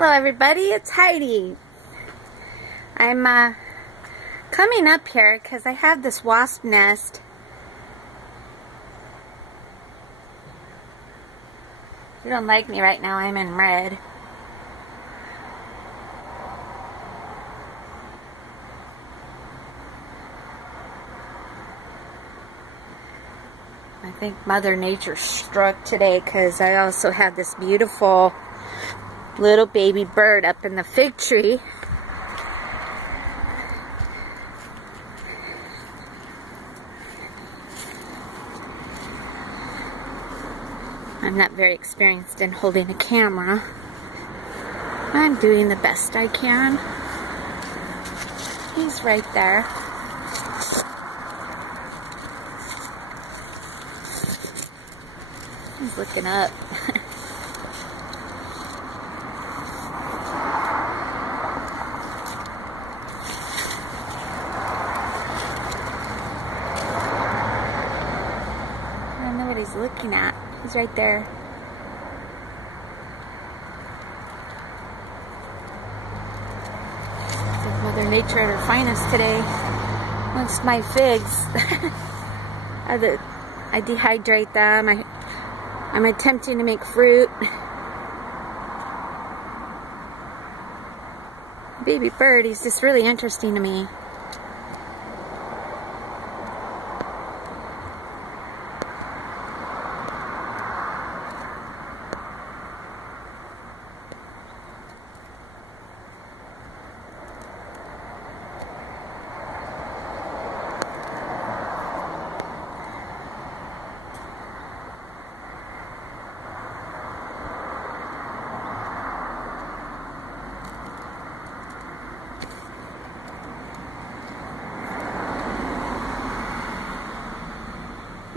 Hello everybody, it's Heidi. I'm coming up here because I have this wasp nest. If you don't like me right now, I'm in red. I think Mother Nature struck today because I also have this beautiful little baby bird up in the fig tree. I'm not very experienced in holding a camera. I'm doing the best I can. He's right there. He's looking up. I don't know what he's looking at. He's right there. It's like Mother Nature at her finest today. Amongst my figs. I dehydrate them. I'm attempting to make fruit. Baby bird, he's just really interesting to me.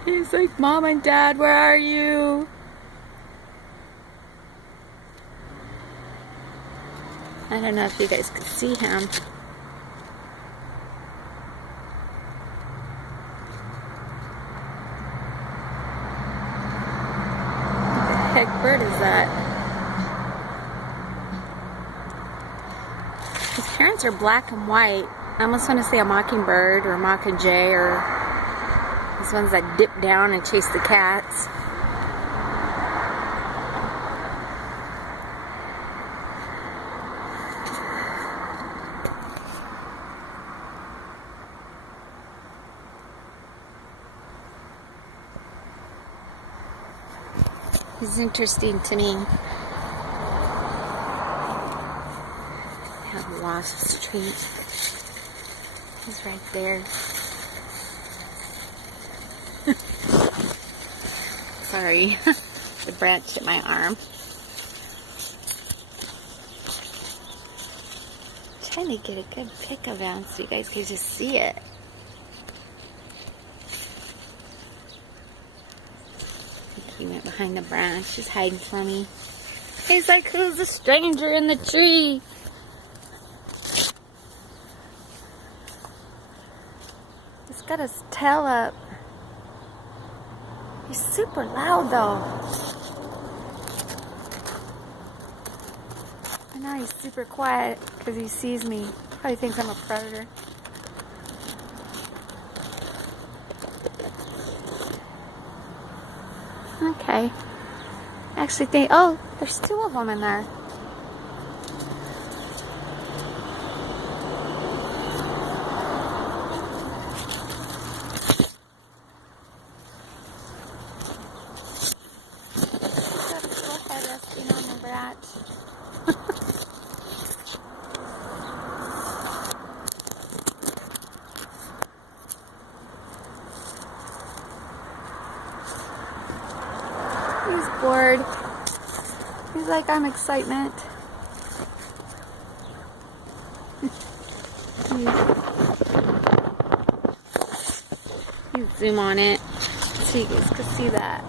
He's like, Mom and Dad, where are you? I don't know if you guys can see him. What the heck bird is that? His parents are black and white. I almost want to say a mockingbird or a mockingjay or these ones that dip down and chase the cats. He's interesting to me. I have a wasp treat. He's right there. Sorry, the branch hit my arm. I'm trying to get a good pic of him so you guys can just see it. He went behind the branch, just hiding from me. He's like, who's the stranger in the tree? He's got his tail up. He's super loud though. I know he's super quiet because he sees me. Probably thinks I'm a predator. Okay. I actually think, oh, there's two of them in there. Resting on the branch. He's bored. He's like, I'm excitement. You zoom on it so you guys can see that.